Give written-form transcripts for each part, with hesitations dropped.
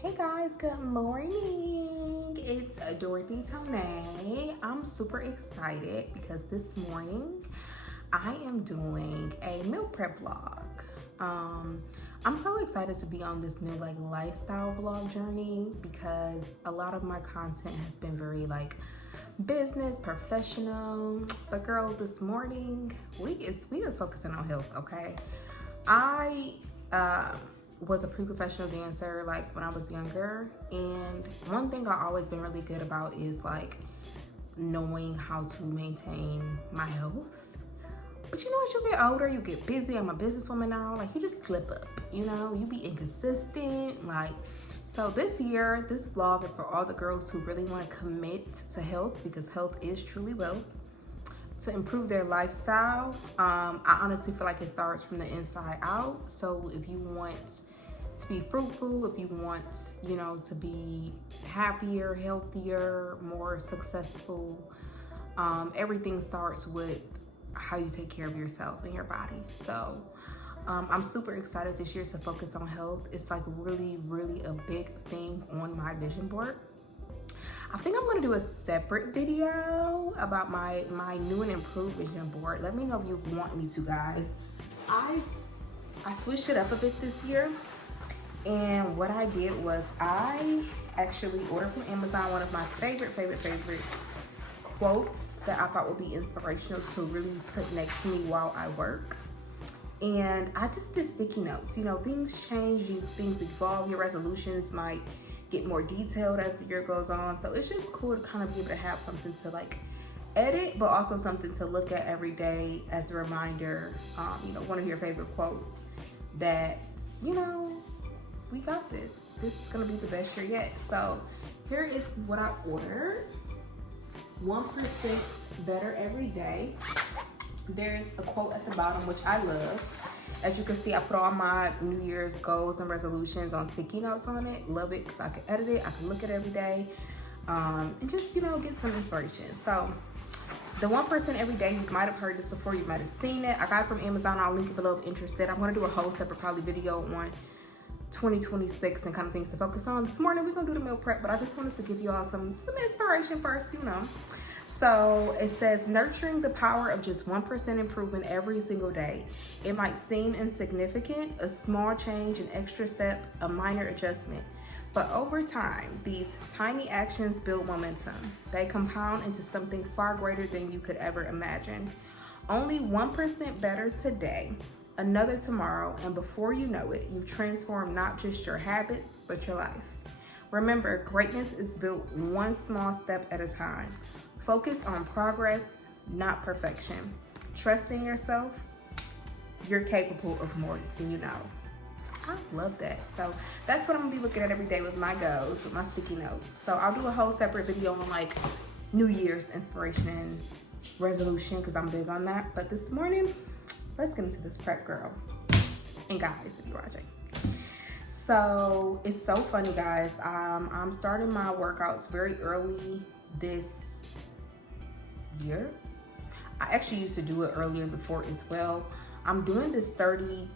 Hey guys, good morning. It's Dorothy Tomei. I'm super excited because this morning I am doing a meal prep vlog. I'm so excited to be on this new lifestyle vlog journey because a lot of my content has been very business, professional. But girl, this morning we is focusing on health, okay? I was a pre-professional dancer when I was younger, and one thing I always been really good about is knowing how to maintain my health. But you know, as you get older, you get busy. I'm a businesswoman now. You just slip up, you be inconsistent. So this year, this vlog is for all the girls who really want to commit to health, because health is truly wealth, to improve their lifestyle. I honestly feel like it starts from the inside out. So if you want to be fruitful, if you want, to be happier, healthier, more successful, everything starts with how you take care of yourself and your body. So I'm super excited this year to focus on health. It's really, really a big thing on my vision board. I think I'm gonna do a separate video about my new and improved vision board. Let me know if you want me to, guys. I switched it up a bit this year, and what I did was I actually ordered from Amazon one of my favorite quotes that I thought would be inspirational to really put next to me while I work. And I just did sticky notes. Things change, things evolve, your resolutions might get more detailed as the year goes on. So it's just cool to kind of be able to have something to edit, but also something to look at every day as a reminder. One of your favorite quotes that, we got this. This is gonna be the best year yet. So here is what I ordered. 1% better every day. There's a quote at the bottom, which I love. As you can see, I put all my New Year's goals and resolutions on sticky notes on it. Love it because I can edit it. I can look at it every day and just, get some inspiration. So the 1% every day, you might have heard this before. You might have seen it. I got it from Amazon. I'll link it below if interested. I'm going to do a whole separate probably video on 2026 and kind of things to focus on. This morning, we're going to do the meal prep, but I just wanted to give you all some inspiration first, So it says, nurturing the power of just 1% improvement every single day. It might seem insignificant, a small change, an extra step, a minor adjustment. But over time, these tiny actions build momentum. They compound into something far greater than you could ever imagine. Only 1% better today, another tomorrow, and before you know it, you've transformed not just your habits, but your life. Remember, greatness is built one small step at a time. Focus on progress, not perfection. Trust in yourself. You're capable of more than you know. I love that. So that's what I'm gonna be looking at every day with my goals, with my sticky notes. So I'll do a whole separate video on New Year's inspiration and resolution, because I'm big on that. But this morning, let's get into this prep, girl. And guys, if you're watching. So it's so funny, guys. I'm starting my workouts very early this year. I actually used to do it earlier before as well. I'm doing this 30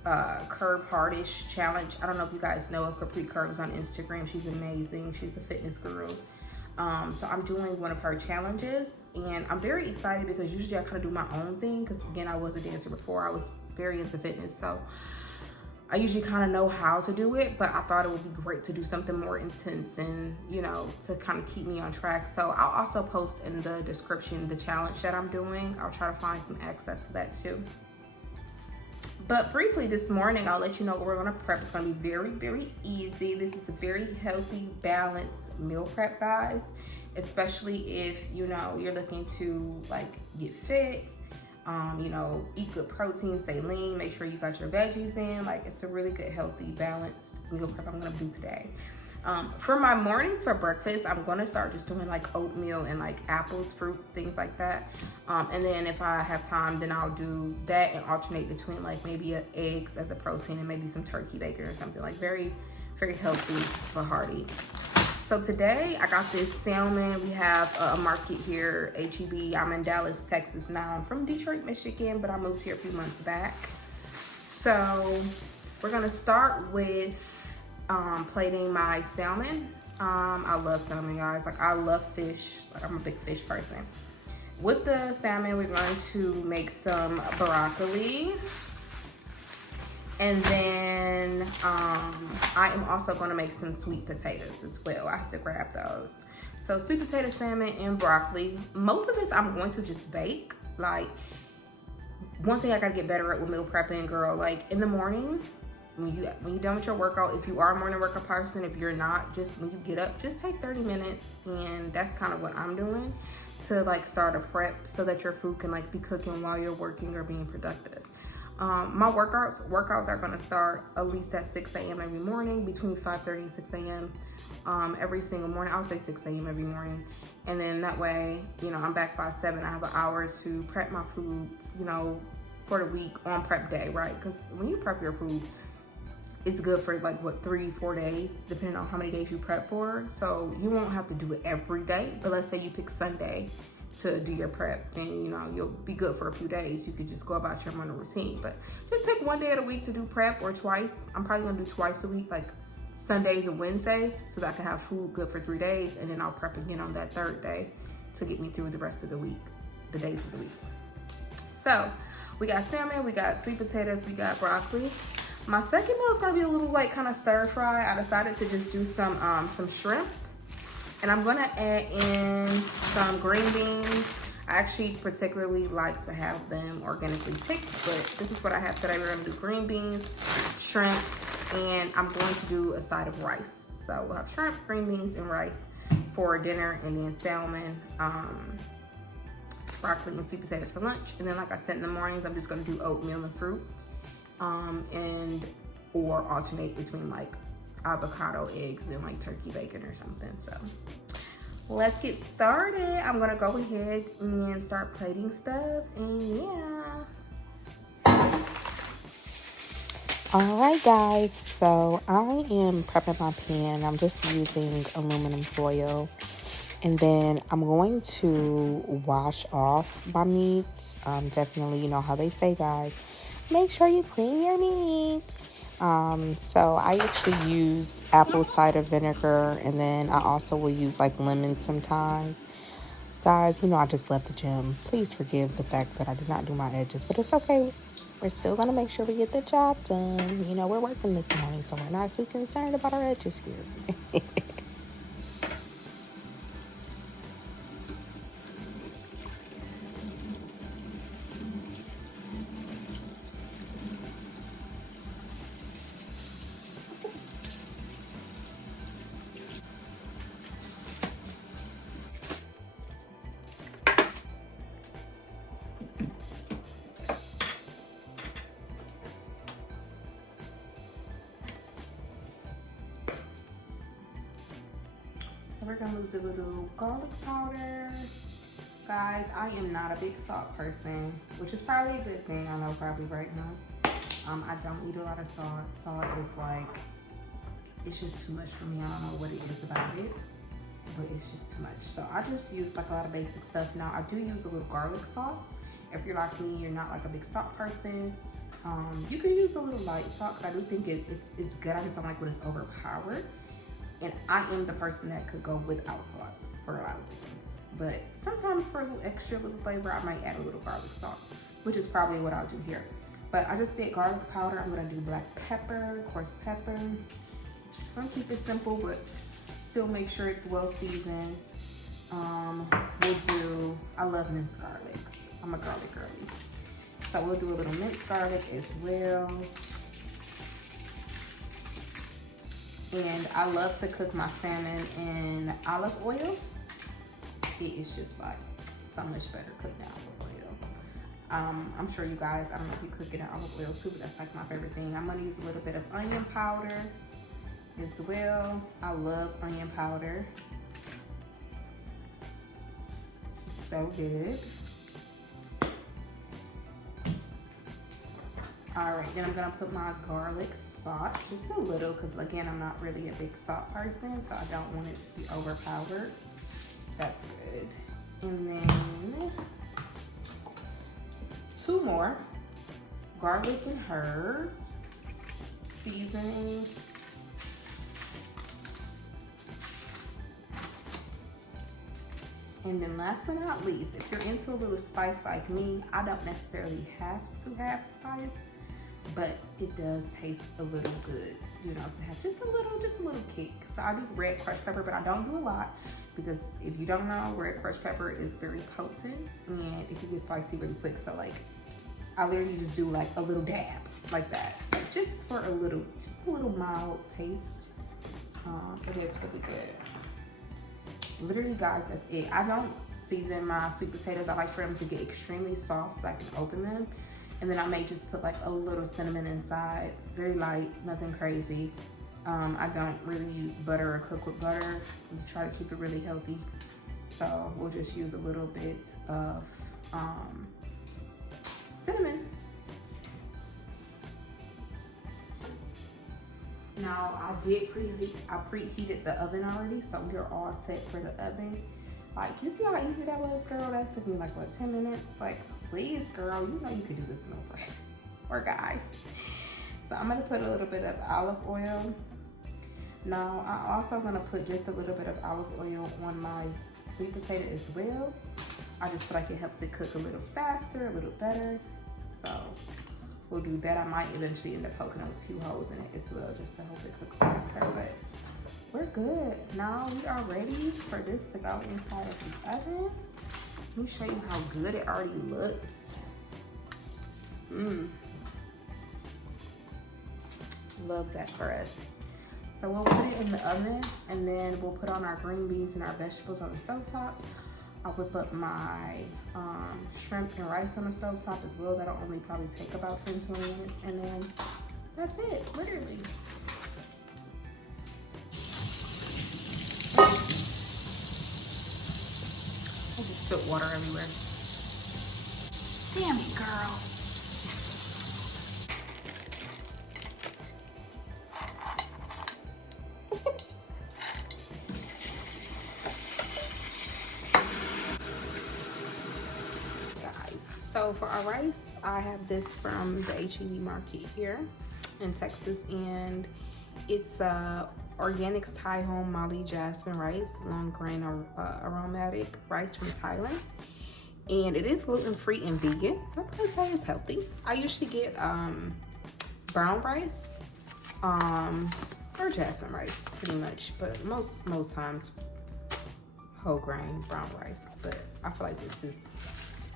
curve hardish challenge. I don't know if you guys know of Capri Curves on Instagram. She's amazing. She's a fitness guru. So I'm doing one of her challenges, and I'm very excited because usually I kind of do my own thing, because again, I was a dancer before. I was very into fitness, so I usually kind of know how to do it, but I thought it would be great to do something more intense and, to kind of keep me on track. So I'll also post in the description the challenge that I'm doing. I'll try to find some access to that too. But briefly this morning, I'll let you know what we're gonna prep. It's gonna be very, very easy. This is a very healthy, balanced meal prep, guys, especially if, you're looking to get fit, eat good protein, stay lean, make sure you got your veggies in. It's a really good, healthy, balanced meal prep I'm gonna do today. For my mornings for breakfast, I'm gonna start just doing oatmeal and apples, fruit, things like that. And then if I have time, then I'll do that and alternate between maybe eggs as a protein and maybe some turkey bacon or something. Very, very healthy but hearty. So today I got this salmon. We have a market here, HEB. I'm in Dallas, Texas now. I'm from Detroit, Michigan, but I moved here a few months back. So we're gonna start with plating my salmon. I love salmon, guys. Like, I love fish. Like, I'm a big fish person. With the salmon, we're going to make some broccoli. And then I am also going to make some sweet potatoes as well. I have to grab those. So sweet potato, salmon, and broccoli. Most of this I'm going to just bake. Like, one thing I gotta get better at with meal prepping, girl, like in the morning, when you're done with your workout, if you are a morning workout person, if you're not, just when you get up, just take 30 minutes, and that's kind of what I'm doing to like start a prep so that your food can like be cooking while you're working or being productive. My workouts are gonna start at least at 6 a.m. every morning, between 5:30 and 6 a.m. Every single morning. I'll say 6 a.m. every morning, and then that way, you know, I'm back by 7. I have an hour to prep my food, you know, for the week on prep day, right? Because when you prep your food, it's good for like what, 3-4 days, depending on how many days you prep for. So you won't have to do it every day, but let's say you pick Sunday to do your prep, and you know you'll be good for a few days. You could just go about your morning routine, but just pick one day of the week to do prep, or twice. I'm probably gonna do twice a week, like Sundays and Wednesdays, so that I can have food good for 3 days, and then I'll prep again on that 3rd day to get me through the rest of the week, the days of the week. So we got salmon, we got sweet potatoes, we got broccoli. My second meal is gonna be a little like kind of stir fry. I decided to just do some shrimp, and I'm gonna add in some green beans. I actually particularly like to have them organically picked, but this is what I have today. We're gonna do green beans, shrimp, and I'm going to do a side of rice. So we'll have shrimp, green beans, and rice for dinner, and then salmon, broccoli, and sweet potatoes for lunch. And then, like I said, in the mornings, I'm just gonna do oatmeal and fruit, or alternate between like avocado, eggs, and like turkey bacon or something. So let's get started. I'm gonna go ahead and start plating stuff, and yeah. All right, guys, so I am prepping my pan. I'm just using aluminum foil, and then I'm going to wash off my meats. Definitely, you know how they say, guys, make sure you clean your meat. So I actually use apple cider vinegar, and then I also will use like lemon sometimes. Guys, you know I just left the gym. Please forgive the fact that I did not do my edges, but it's okay. We're still going to make sure we get the job done. You know, we're working this morning, so we're not too concerned about our edges here. We're gonna use a little garlic powder. Guys, I am not a big salt person, which is probably a good thing. I know probably right now. I don't eat a lot of salt. Salt is like, it's just too much for me. I don't know what it is about it, but it's just too much. So I just use like a lot of basic stuff. Now I do use a little garlic salt. If you're like me, you're not like a big salt person. You can use a little light salt, because I do think it's good. I just don't like when it's overpowered. And I am the person that could go without salt for a lot of things. But sometimes for a little extra little flavor, I might add a little garlic salt, which is probably what I'll do here. But I just did garlic powder. I'm gonna do black pepper, coarse pepper. I'm gonna keep it simple, but still make sure it's well seasoned. I love minced garlic. I'm a garlic girly. So we'll do a little minced garlic as well. And I love to cook my salmon in olive oil. It is just like so much better cooked in olive oil. I'm sure you guys, I don't know if you cook it in olive oil too, but that's like my favorite thing. I'm gonna use a little bit of onion powder as well. I love onion powder. It's so good. All right, then I'm gonna put my garlic salt, just a little, because again, I'm not really a big salt person, so I don't want it to be overpowered. That's good. And then 2 more, garlic and herb seasoning. And then last but not least, if you're into a little spice like me, I don't necessarily have to have spice, but it does taste a little good, you know, to have just a little kick. So I do red crushed pepper, but I don't do a lot because if you don't know, red crushed pepper is very potent and it can get spicy really quick. So like, I literally just do like a little dab like that, like just for a little mild taste. But it's really good. Literally, guys, that's it. I don't season my sweet potatoes. I like for them to get extremely soft so I can open them. And then I may just put like a little cinnamon inside, very light, nothing crazy. I don't really use butter or cook with butter. We try to keep it really healthy. So we'll just use a little bit of cinnamon. Now I preheated the oven already, so we're all set for the oven. Like, you see how easy that was, girl? That took me like, what, 10 minutes? Like, please, girl, you know you could do this no brain. Or guy. So I'm gonna put a little bit of olive oil. Now, I'm also gonna put just a little bit of olive oil on my sweet potato as well. I just feel like it helps it cook a little faster, a little better. So we'll do that. I might eventually end up poking a few holes in it as well, just to help it cook faster, but we're good. Now we are ready for this to go inside of the oven. Let me show you how good it already looks. Love that for us. So we'll put it in the oven and then we'll put on our green beans and our vegetables on the stovetop. I'll whip up my shrimp and rice on the stovetop as well. That'll only probably take about 10-20 minutes, and then that's it, literally. I just spilled water everywhere. Damn it, girl. So for our rice, I have this from the HEB market here in Texas, and it's organic Thai home Mali jasmine rice, long grain aromatic rice from Thailand, and it is gluten-free and vegan, so I'm gonna say it's healthy. I usually get brown rice or jasmine rice pretty much, but most times whole grain brown rice, but I feel like this is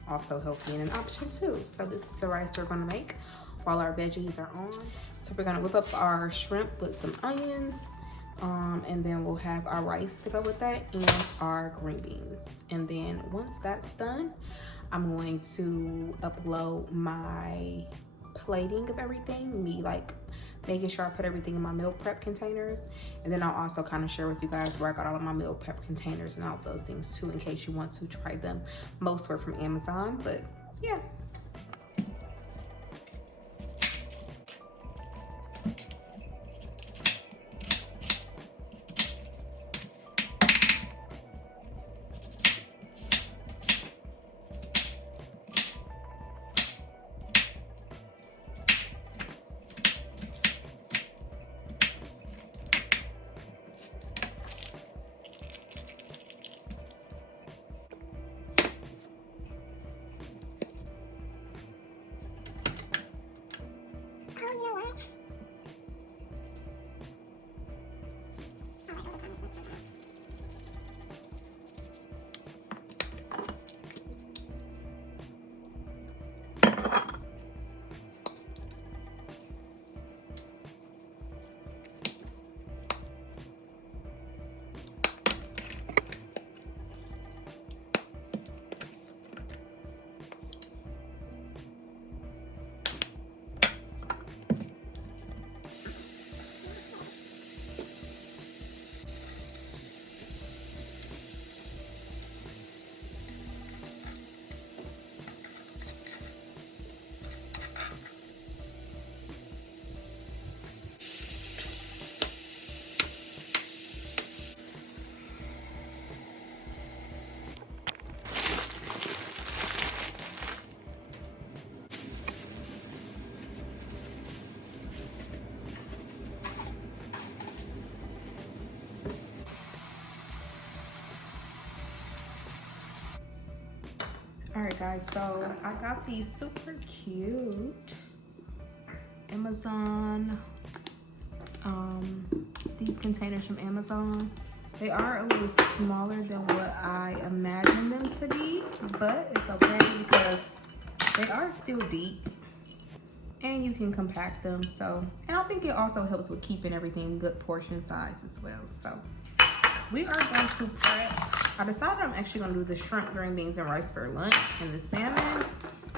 also healthy and an option too. So this is the rice we're gonna make while our veggies are on. So we're gonna whip up our shrimp with some onions, and then we'll have our rice to go with that and our green beans. And then once that's done, I'm going to upload my plating of everything, me like making sure I put everything in my meal prep containers. And then I'll also kind of share with you guys where I got all of my meal prep containers and all of those things too, in case you want to try them. Most were from Amazon, but yeah. guys, so I got these super cute Amazon, these containers from Amazon. They are a little smaller than what I imagined them to be, but it's okay because they are still deep and you can compact them. So, and I think it also helps with keeping everything good portion size as well. So we are going to prep. I decided I'm actually gonna do the shrimp, green beans, and rice for lunch, and the salmon,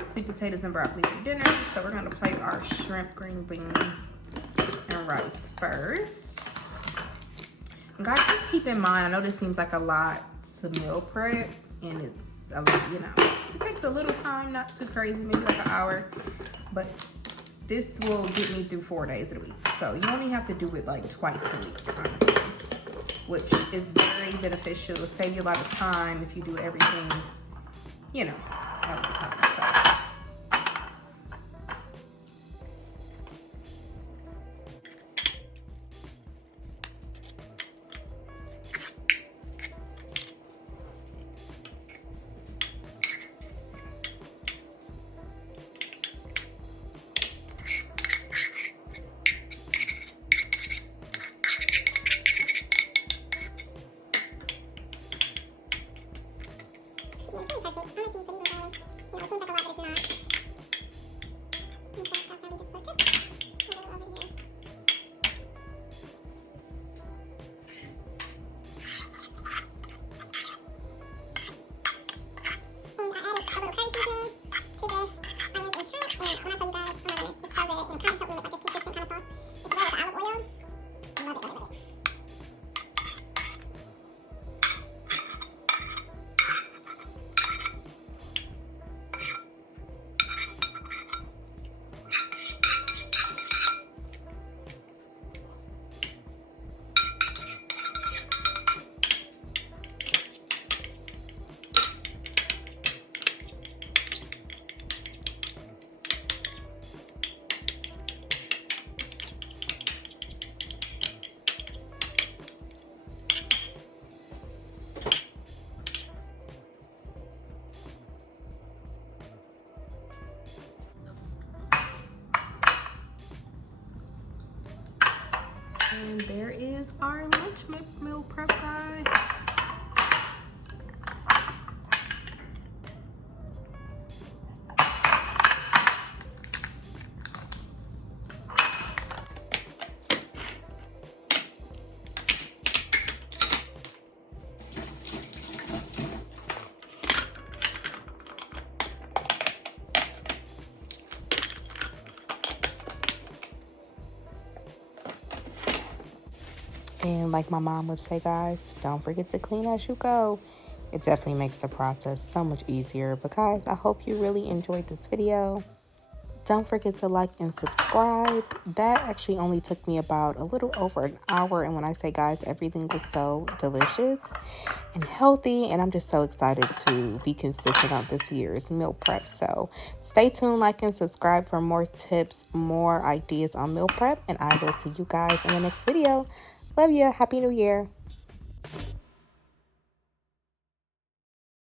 sweet potatoes, and broccoli for dinner. So we're gonna plate our shrimp, green beans, and rice first. And guys, just keep in mind, I know this seems like a lot to meal prep, and it's a lot, you know, it takes a little time, not too crazy, maybe like an hour, but this will get me through 4 days of the week. So you only have to do it like twice a week, honestly, which is very beneficial. It'll save you a lot of time if you do everything, you know, all the time. So. And there is our lunch meal prep, guys. And like my mom would say, guys, don't forget to clean as you go. It definitely makes the process so much easier. But guys, I hope you really enjoyed this video. Don't forget to like and subscribe. That actually only took me about a little over an hour. And when I say, guys, everything was so delicious and healthy. And I'm just so excited to be consistent on this year's meal prep. So stay tuned, like and subscribe for more tips, more ideas on meal prep. And I will see you guys in the next video. Love you. Happy New Year.